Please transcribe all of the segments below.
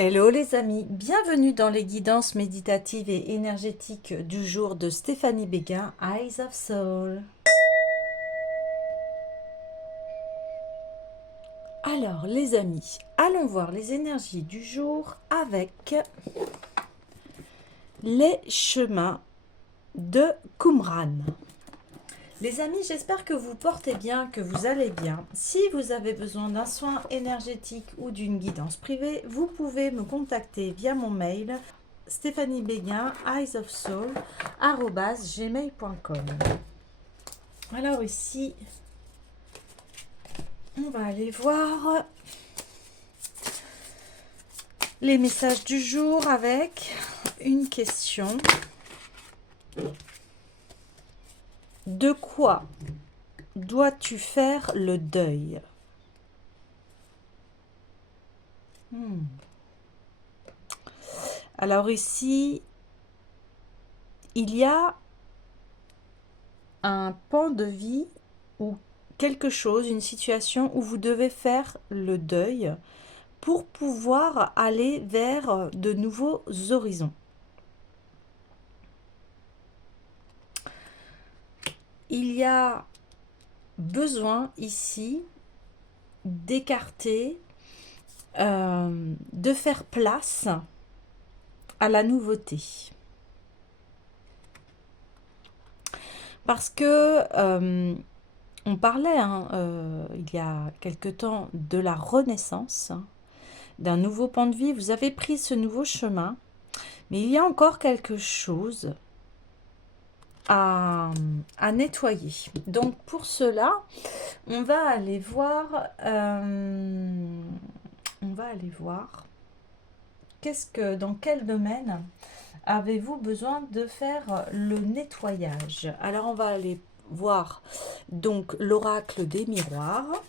Hello les amis, bienvenue dans les guidances méditatives et énergétiques du jour de Stéphanie Béguin, Eyes of Soul. Alors les amis, allons voir les énergies du jour avec les chemins de Qumran. Les amis, j'espère que vous portez bien, que vous allez bien. Si vous avez besoin d'un soin énergétique ou d'une guidance privée, vous pouvez me contacter via mon mail Stéphanie Béguin, eyesofsoul@gmail.com. Alors ici, on va aller voir les messages du jour avec une question. De quoi dois-tu faire le deuil? Alors ici, il y a un pan de vie ou quelque chose, une situation où vous devez faire le deuil pour pouvoir aller vers de nouveaux horizons. Il y a besoin ici d'écarter, de faire place à la nouveauté. Parce que on parlait il y a quelque temps de la renaissance, d'un nouveau pan de vie. Vous avez pris ce nouveau chemin, mais il y a encore quelque chose à nettoyer. Donc pour cela, on va aller voir dans quel domaine avez-vous besoin de faire le nettoyage. Alors on va aller voir donc l'oracle des miroirs.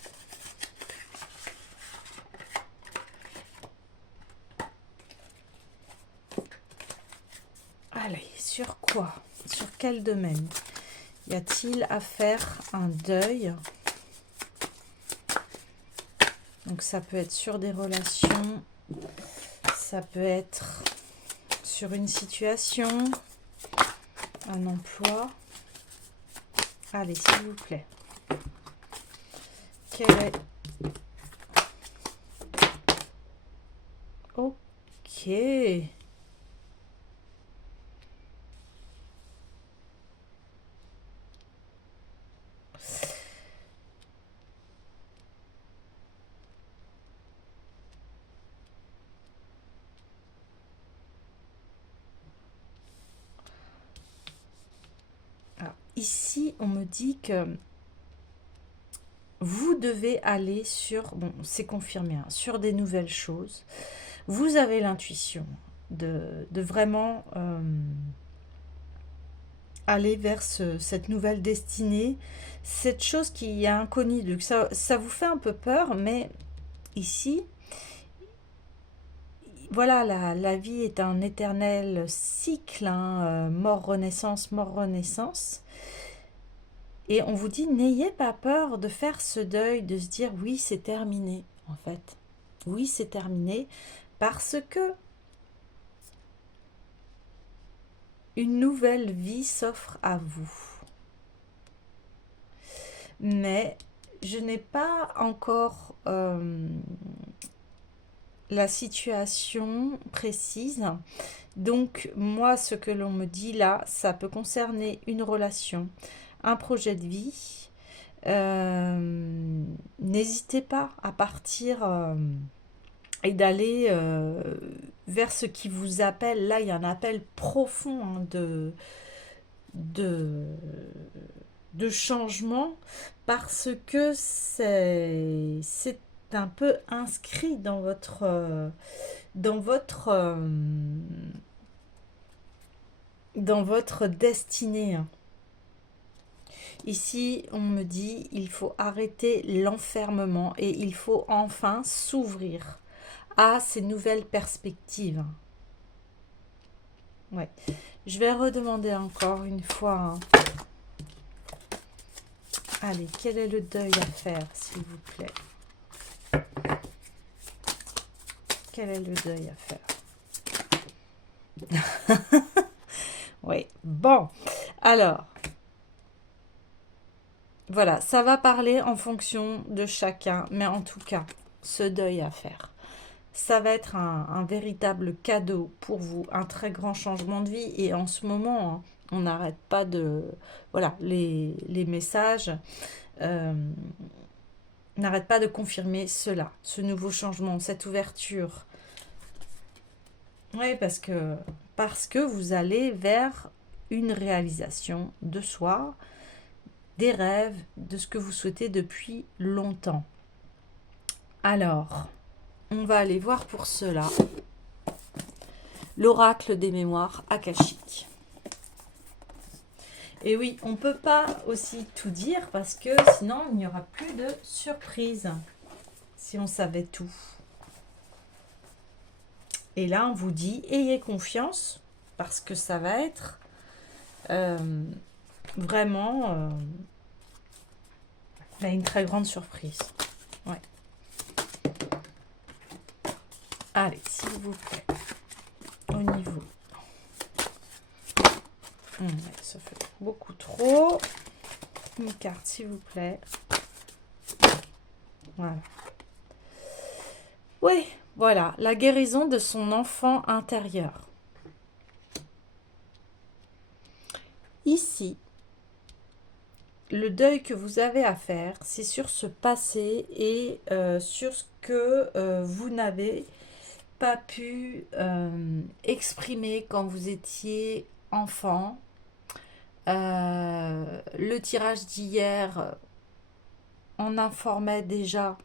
Allez, sur quoi? Sur quel domaine y a-t-il à faire un deuil? Donc ça peut être sur des relations, ça peut être sur une situation, un emploi. Allez, s'il vous plaît. Quel est... Ok. Alors, ici, on me dit que vous devez aller sur, bon, c'est confirmé, hein, sur des nouvelles choses. Vous avez l'intuition de vraiment aller vers cette nouvelle destinée, cette chose qui est inconnue. Donc ça vous fait un peu peur, mais ici, voilà, la vie est un éternel cycle, hein, mort-renaissance, mort-renaissance. Et on vous dit, n'ayez pas peur de faire ce deuil, de se dire, oui, c'est terminé, en fait. Oui, c'est terminé, parce que une nouvelle vie s'offre à vous. Mais je n'ai pas encore la situation précise. Donc, moi, ce que l'on me dit là, ça peut concerner une relation, un projet de vie. N'hésitez pas à partir et d'aller vers ce qui vous appelle. Là, il y a un appel profond, hein, de, de changement, parce que c'est un peu inscrit dans votre destinée, hein. Ici, on me dit, il faut arrêter l'enfermement et il faut enfin s'ouvrir à ces nouvelles perspectives. Ouais. Je vais redemander encore une fois, hein. Allez, quel est le deuil à faire, s'il vous plaît? quel est le deuil à faire? Oui, bon, alors, voilà, ça va parler en fonction de chacun, mais en tout cas, ce deuil à faire, ça va être un véritable cadeau pour vous, un très grand changement de vie. Et en ce moment, hein, on n'arrête pas de... Voilà, les messages n'arrêtent pas de confirmer cela, ce nouveau changement, cette ouverture. Oui, parce que vous allez vers une réalisation de soi, des rêves, de ce que vous souhaitez depuis longtemps. Alors, on va aller voir pour cela l'oracle des mémoires akashiques. Et oui, on ne peut pas aussi tout dire parce que sinon il n'y aura plus de surprise si on savait tout. Et là, on vous dit, ayez confiance parce que ça va être vraiment une très grande surprise. Ouais. Allez, s'il vous plaît, au niveau... Ouais, ça fait beaucoup trop. Une carte, s'il vous plaît. Voilà. Oui, voilà, la guérison de son enfant intérieur. Ici, le deuil que vous avez à faire, c'est sur ce passé et sur ce que vous n'avez pas pu exprimer quand vous étiez enfant. Le tirage d'hier en informait déjà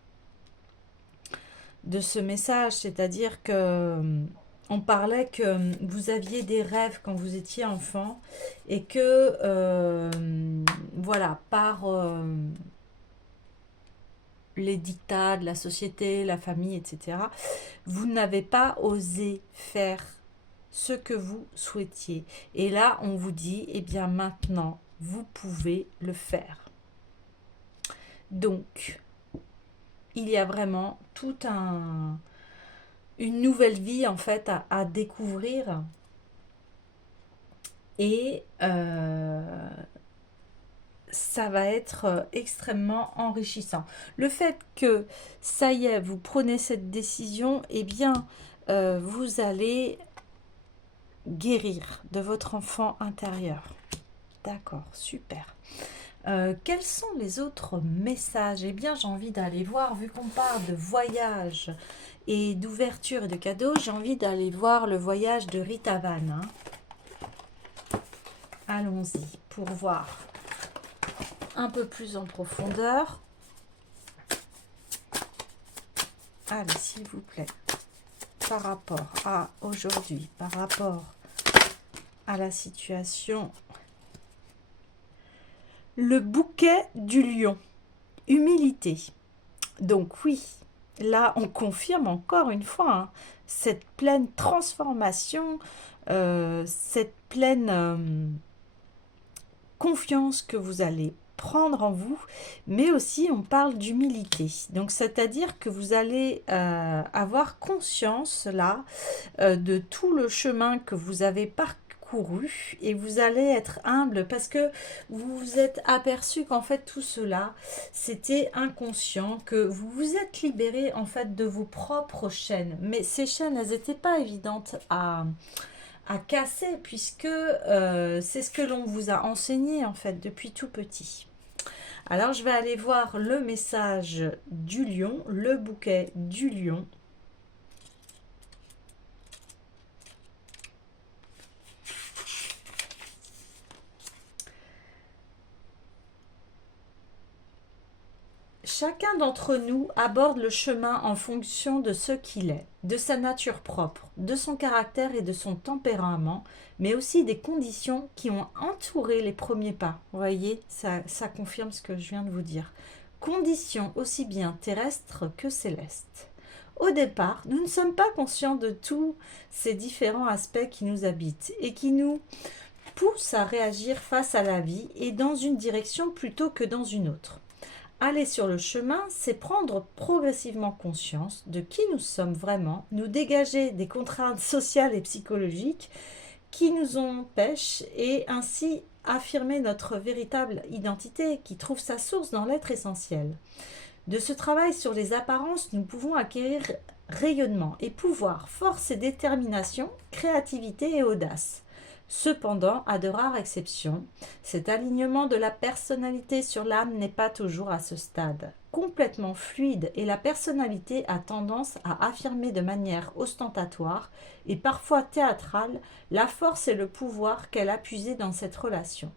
de ce message, c'est-à-dire que on parlait que vous aviez des rêves quand vous étiez enfant et que voilà, par les dictats de la société, la famille, etc., vous n'avez pas osé faire ce que vous souhaitiez. Et là, on vous dit, eh bien maintenant, vous pouvez le faire. Donc, il y a vraiment toute une nouvelle vie en fait à découvrir. Et ça va être extrêmement enrichissant. Le fait que, ça y est, vous prenez cette décision, eh bien, vous allez guérir de votre enfant intérieur. D'accord, super. Quels sont les autres messages? Eh bien, j'ai envie d'aller voir, vu qu'on parle de voyage et d'ouverture et de cadeaux, j'ai envie d'aller voir le voyage de Rita Van. Hein. Allons-y pour voir un peu plus en profondeur. Allez, s'il vous plaît, par rapport à aujourd'hui, par rapport à la situation. Le bouquet du lion. Humilité. Donc oui, là on confirme encore une fois hein, cette pleine transformation, cette pleine confiance que vous allez prendre en vous, mais aussi on parle d'humilité. Donc c'est-à-dire que vous allez avoir conscience là de tout le chemin que vous avez parcouru et vous allez être humble parce que vous vous êtes aperçu qu'en fait tout cela c'était inconscient, que vous vous êtes libéré en fait de vos propres chaînes, mais ces chaînes elles n'étaient pas évidentes à casser puisque c'est ce que l'on vous a enseigné en fait depuis tout petit. Alors je vais aller voir le message du lion, le bouquet du lion. Chacun d'entre nous aborde le chemin en fonction de ce qu'il est, de sa nature propre, de son caractère et de son tempérament, mais aussi des conditions qui ont entouré les premiers pas. Vous voyez, ça confirme ce que je viens de vous dire. Conditions aussi bien terrestres que célestes. Au départ, nous ne sommes pas conscients de tous ces différents aspects qui nous habitent et qui nous poussent à réagir face à la vie et dans une direction plutôt que dans une autre. Aller sur le chemin, c'est prendre progressivement conscience de qui nous sommes vraiment, nous dégager des contraintes sociales et psychologiques qui nous empêchent et ainsi affirmer notre véritable identité qui trouve sa source dans l'être essentiel. De ce travail sur les apparences, nous pouvons acquérir rayonnement et pouvoir, force et détermination, créativité et audace. Cependant, à de rares exceptions, cet alignement de la personnalité sur l'âme n'est pas toujours à ce stade complètement fluide et la personnalité a tendance à affirmer de manière ostentatoire et parfois théâtrale la force et le pouvoir qu'elle a puisé dans cette relation.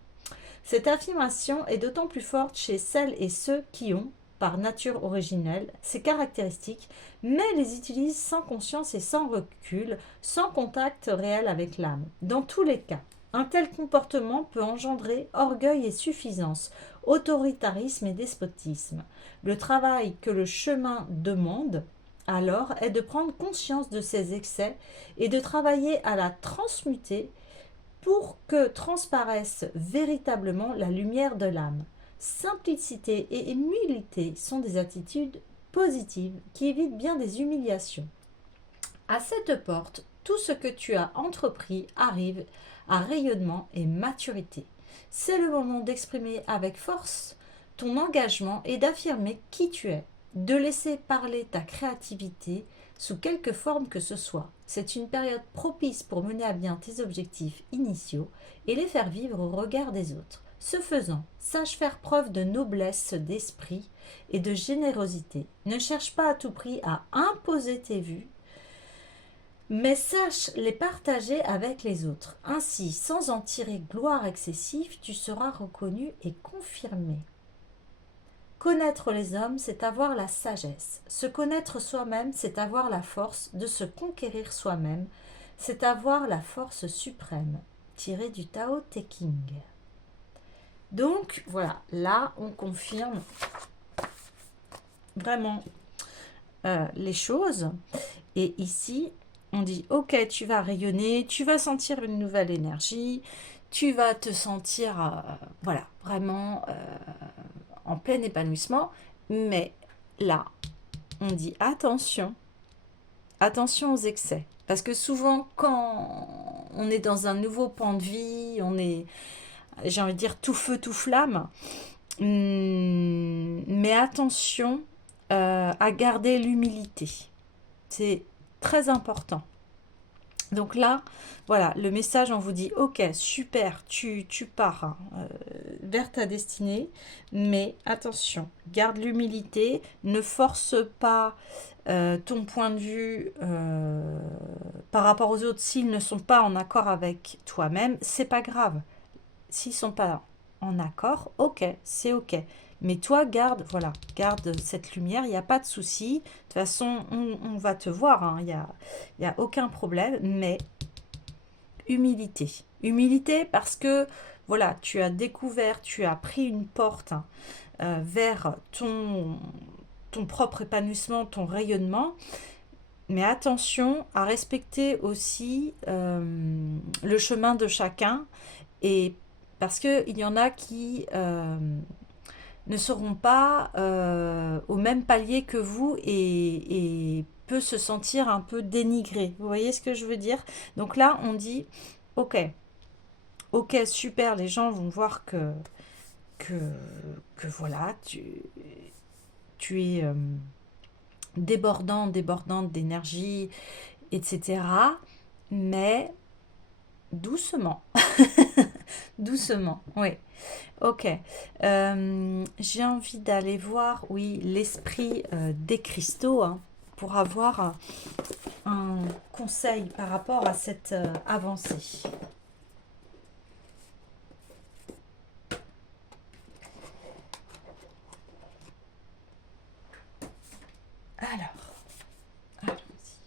Cette affirmation est d'autant plus forte chez celles et ceux qui ont, par nature originelle, ces caractéristiques, mais les utilisent sans conscience et sans recul, sans contact réel avec l'âme. Dans tous les cas, un tel comportement peut engendrer orgueil et suffisance, autoritarisme et despotisme. Le travail que le chemin demande, alors, est de prendre conscience de ces excès et de travailler à la transmuter pour que transparaisse véritablement la lumière de l'âme. Simplicité et humilité sont des attitudes positives qui évitent bien des humiliations. À cette porte, tout ce que tu as entrepris arrive à rayonnement et maturité. C'est le moment d'exprimer avec force ton engagement et d'affirmer qui tu es, de laisser parler ta créativité sous quelque forme que ce soit. C'est une période propice pour mener à bien tes objectifs initiaux et les faire vivre au regard des autres. Ce faisant, sache faire preuve de noblesse d'esprit et de générosité. Ne cherche pas à tout prix à imposer tes vues, mais sache les partager avec les autres. Ainsi, sans en tirer gloire excessive, tu seras reconnu et confirmé. Connaître les hommes, c'est avoir la sagesse. Se connaître soi-même, c'est avoir la force de se conquérir soi-même. C'est avoir la force suprême. Tiré du Tao Te Ching. Donc, voilà, là, on confirme vraiment les choses. Et ici, on dit, ok, tu vas rayonner, tu vas sentir une nouvelle énergie, tu vas te sentir, voilà, vraiment en plein épanouissement. Mais là, on dit attention, attention aux excès. Parce que souvent, quand on est dans un nouveau pan de vie, on est, j'ai envie de dire, tout feu, tout flamme. Mais attention à garder l'humilité. C'est très important. Donc là, voilà, le message, on vous dit, ok, super, tu pars vers ta destinée, mais attention, garde l'humilité, ne force pas ton point de vue par rapport aux autres s'ils ne sont pas en accord avec toi-même, c'est pas grave. S'ils sont pas en accord, ok, c'est ok. Mais toi, garde, voilà, garde cette lumière, il n'y a pas de souci. De toute façon, on va te voir, hein, il y a aucun problème, mais humilité. Humilité parce que, voilà, tu as découvert, tu as pris une porte vers ton propre épanouissement, ton rayonnement. Mais attention à respecter aussi le chemin de chacun et parce qu'il y en a qui ne seront pas au même palier que vous et peut se sentir un peu dénigré. Vous voyez ce que je veux dire? Donc là, on dit, ok, ok, super, les gens vont voir que voilà, tu es débordante d'énergie, etc. Mais doucement. Doucement, oui. Ok. J'ai envie d'aller voir, oui, l'esprit des cristaux hein, pour avoir un conseil par rapport à cette avancée. Alors, allons-y.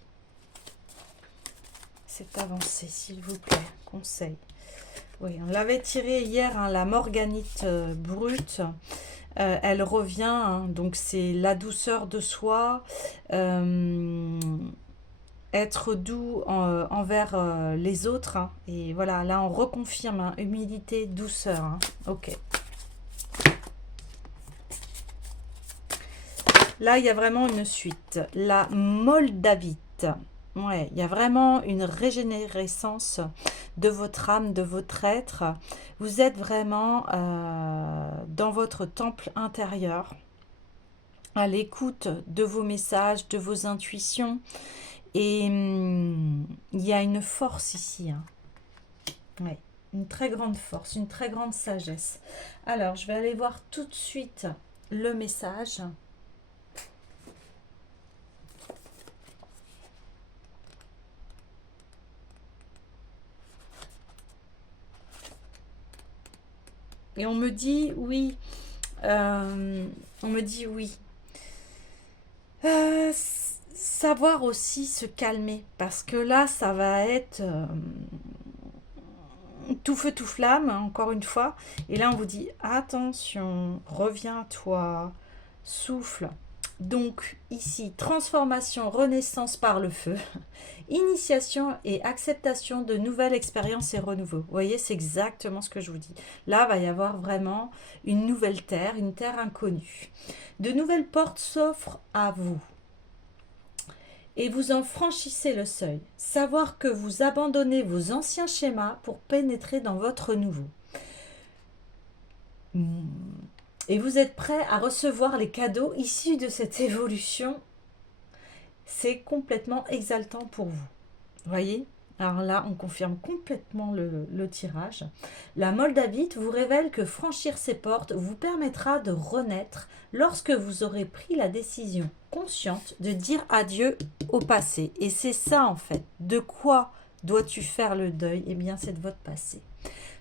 Cette avancée, s'il vous plaît, conseil. Oui, on l'avait tiré hier, hein, la morganite brute. Elle revient, hein, donc c'est la douceur de soi, être doux envers les autres. Hein, et voilà, là on reconfirme, hein, humilité, douceur. Hein, ok. Là, il y a vraiment une suite. La Moldavite. Ouais, il y a vraiment une régénérescence de votre âme, de votre être. Vous êtes vraiment dans votre temple intérieur, à l'écoute de vos messages, de vos intuitions. Et il y a une force ici. Hein. Ouais, une très grande force, une très grande sagesse. Alors, je vais aller voir tout de suite le message. Et on me dit oui. On me dit oui. Savoir aussi se calmer. Parce que là, ça va être tout feu, tout flamme, hein, encore une fois. Et là, on vous dit attention, reviens-toi, souffle. Donc, ici, transformation, renaissance par le feu, initiation et acceptation de nouvelles expériences et renouveau. Vous voyez, c'est exactement ce que je vous dis. Là, va y avoir vraiment une nouvelle terre, une terre inconnue. De nouvelles portes s'offrent à vous. Et vous en franchissez le seuil. Savoir que vous abandonnez vos anciens schémas pour pénétrer dans votre nouveau. Et vous êtes prêt à recevoir les cadeaux issus de cette évolution. C'est complètement exaltant pour vous. Voyez? Alors là, on confirme complètement le tirage. La Moldavite vous révèle que franchir ces portes vous permettra de renaître lorsque vous aurez pris la décision consciente de dire adieu au passé. Et c'est ça en fait. De quoi dois-tu faire le deuil? Eh bien, c'est de votre passé.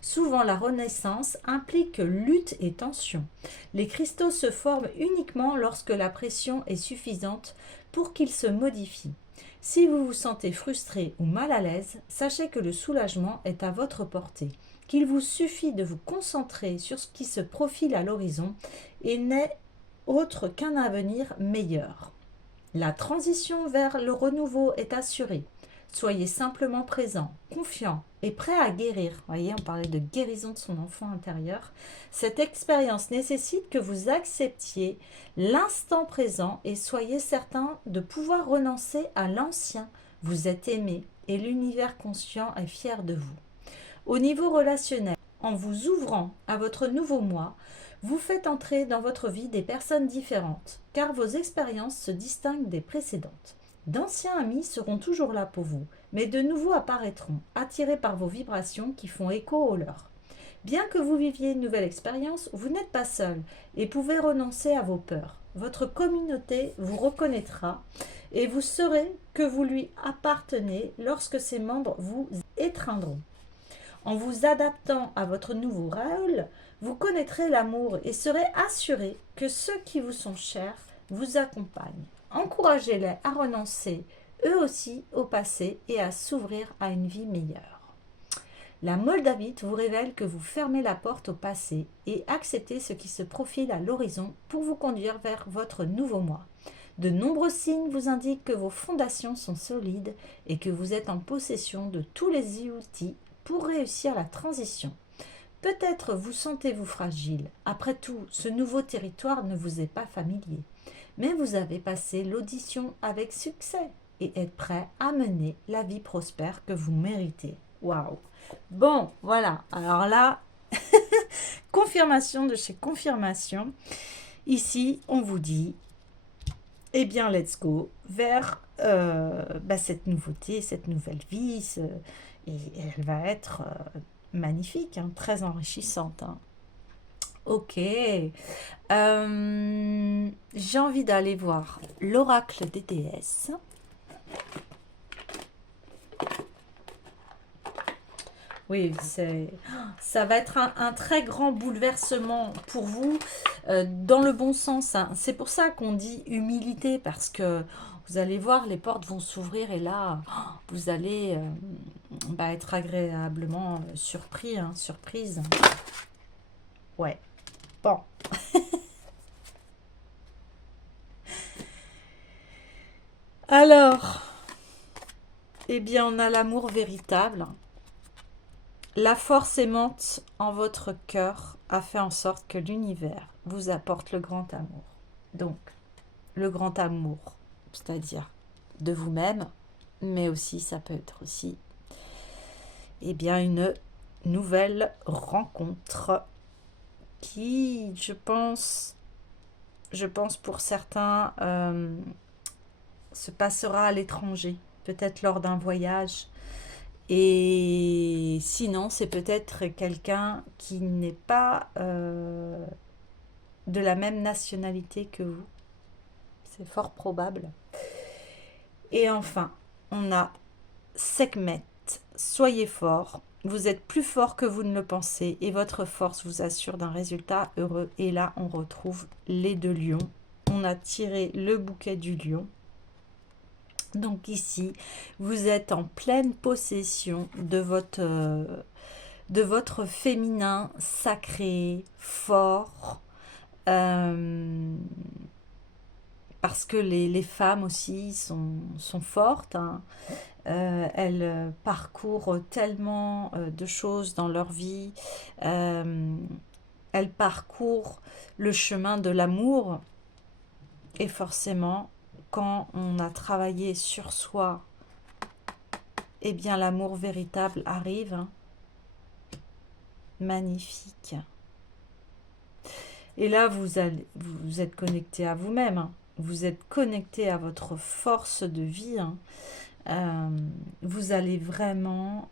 Souvent, la renaissance implique lutte et tension. Les cristaux se forment uniquement lorsque la pression est suffisante pour qu'ils se modifient. Si vous vous sentez frustré ou mal à l'aise, sachez que le soulagement est à votre portée, qu'il vous suffit de vous concentrer sur ce qui se profile à l'horizon et n'est autre qu'un avenir meilleur. La transition vers le renouveau est assurée. Soyez simplement présent, confiant et prêt à guérir. Vous voyez, on parlait de guérison de son enfant intérieur. Cette expérience nécessite que vous acceptiez l'instant présent et soyez certain de pouvoir renoncer à l'ancien. Vous êtes aimé et l'univers conscient est fier de vous. Au niveau relationnel, en vous ouvrant à votre nouveau moi, vous faites entrer dans votre vie des personnes différentes, car vos expériences se distinguent des précédentes. D'anciens amis seront toujours là pour vous, mais de nouveaux apparaîtront, attirés par vos vibrations qui font écho aux leurs. Bien que vous viviez une nouvelle expérience, vous n'êtes pas seul et pouvez renoncer à vos peurs. Votre communauté vous reconnaîtra et vous saurez que vous lui appartenez lorsque ses membres vous étreindront. En vous adaptant à votre nouveau rôle, vous connaîtrez l'amour et serez assuré que ceux qui vous sont chers vous accompagnent. Encouragez-les à renoncer, eux aussi, au passé et à s'ouvrir à une vie meilleure. La Moldavite vous révèle que vous fermez la porte au passé et acceptez ce qui se profile à l'horizon pour vous conduire vers votre nouveau moi. De nombreux signes vous indiquent que vos fondations sont solides et que vous êtes en possession de tous les outils pour réussir la transition. Peut-être vous sentez-vous fragile. Après tout, ce nouveau territoire ne vous est pas familier. Mais vous avez passé l'audition avec succès et êtes prêt à mener la vie prospère que vous méritez. Waouh! Bon, voilà. Alors là, confirmation de chez confirmation. Ici, on vous dit, eh bien, let's go vers cette nouveauté, cette nouvelle vie. Et elle va être magnifique, hein, très enrichissante. Hein. Ok. J'ai envie d'aller voir l'oracle des déesses. Oui, ça va être un très grand bouleversement pour vous, dans le bon sens. Hein. C'est pour ça qu'on dit humilité, parce que vous allez voir, les portes vont s'ouvrir et là, vous allez être agréablement surpris, hein, surprise. Ouais, bon. Alors, eh bien, on a l'amour véritable. La force aimante en votre cœur a fait en sorte que l'univers vous apporte le grand amour. Donc, le grand amour, c'est-à-dire de vous-même, mais aussi ça peut être aussi eh bien une nouvelle rencontre qui, je pense pour certains, se passera à l'étranger, peut-être lors d'un voyage. Et sinon, c'est peut-être quelqu'un qui n'est pas de la même nationalité que vous. C'est fort probable. Et enfin, on a Sekhmet. Soyez fort. Vous êtes plus fort que vous ne le pensez et votre force vous assure d'un résultat heureux. Et là, on retrouve les deux lions. On a tiré le bouquet du lion. Donc ici, vous êtes en pleine possession de votre féminin sacré, fort, parce que les femmes aussi sont fortes, hein. Elles parcourent tellement de choses dans leur vie, elles parcourent le chemin de l'amour, et forcément, quand on a travaillé sur soi, eh bien l'amour véritable arrive, hein. Magnifique. Et là, vous êtes connecté à vous-même, hein. Vous êtes connecté à votre force de vie, hein. Vous allez vraiment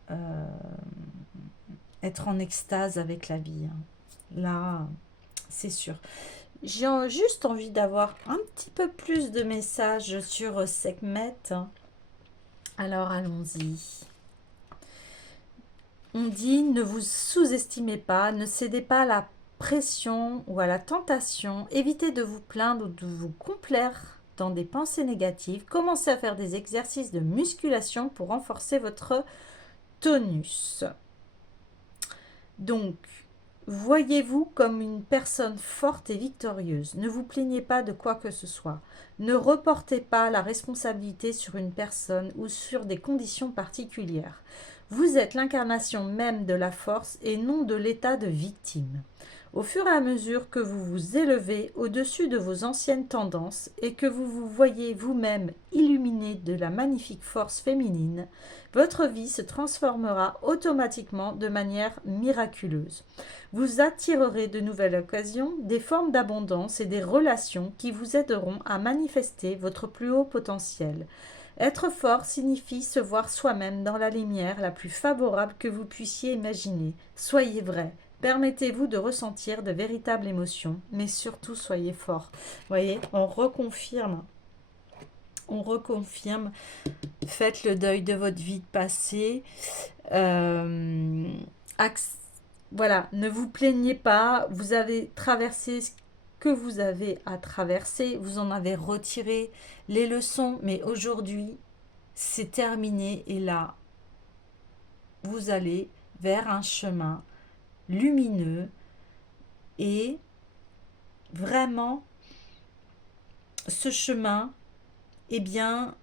être en extase avec la vie, hein. Là, c'est sûr. J'ai juste envie d'avoir un petit peu plus de messages sur Sekhmet. Alors, allons-y. On dit, ne vous sous-estimez pas, ne cédez pas à la pression ou à la tentation, évitez de vous plaindre ou de vous complaire dans des pensées négatives, commencez à faire des exercices de musculation pour renforcer votre tonus. Donc, voyez-vous comme une personne forte et victorieuse. Ne vous plaignez pas de quoi que ce soit. Ne reportez pas la responsabilité sur une personne ou sur des conditions particulières. Vous êtes l'incarnation même de la force et non de l'état de victime. Au fur et à mesure que vous vous élevez au-dessus de vos anciennes tendances et que vous vous voyez vous-même illuminé de la magnifique force féminine, votre vie se transformera automatiquement de manière miraculeuse. Vous attirerez de nouvelles occasions, des formes d'abondance et des relations qui vous aideront à manifester votre plus haut potentiel. Être fort signifie se voir soi-même dans la lumière la plus favorable que vous puissiez imaginer. Soyez vrai. Permettez-vous de ressentir de véritables émotions, mais surtout soyez fort. Vous voyez, on reconfirme. Faites le deuil de votre vie passée. Voilà, ne vous plaignez pas. Vous avez traversé ce que vous avez à traverser. Vous en avez retiré les leçons, mais aujourd'hui, c'est terminé. Et là, vous allez vers un chemin lumineux et vraiment ce chemin, eh bien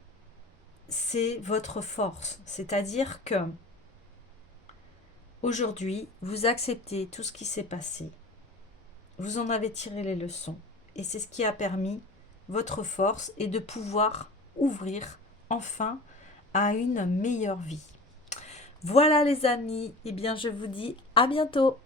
c'est votre force, c'est-à-dire que aujourd'hui vous acceptez tout ce qui s'est passé, vous en avez tiré les leçons et c'est ce qui a permis votre force et de pouvoir ouvrir enfin à une meilleure vie. Voilà les amis, eh bien je vous dis à bientôt.